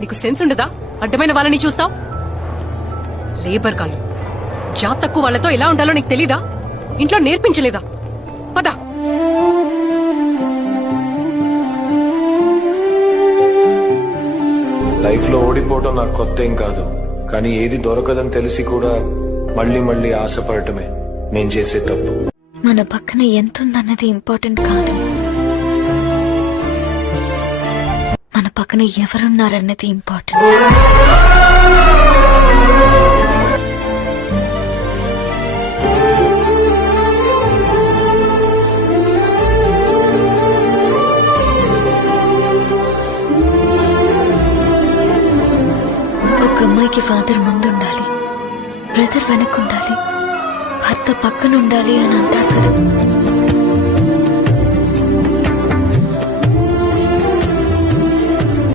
నీకు సెన్స్ ఉండదా? అడ్డమైన వాళ్ళని చూస్తావు. లేబర్ కాళ్ళు జాత్ తక్కువ వాళ్ళతో ఎలా ఉండాలో నీకు తెలీదా? ఇంట్లో నేర్పించలేదా? పద. లైఫ్ లో ఓడిపోవడం నాకు కొత్త ఏం కాదు, కానీ ఏది దొరకదని తెలిసి కూడా మళ్ళీ మళ్ళీ ఆశపడటమే నేను చేసే తప్పు. మన పక్కన ఎంతుందన్నది ఇంపార్టెంట్ కాదు, మన పక్కన ఎవరున్నారన్నది ఇంపార్టెంట్. ఒక అమ్మాయికి ఫాదర్ ముందుండాలి, బ్రదర్ వెనకుండాలి, భర్త పక్కన ఉండాలి అని అంటారు కదా.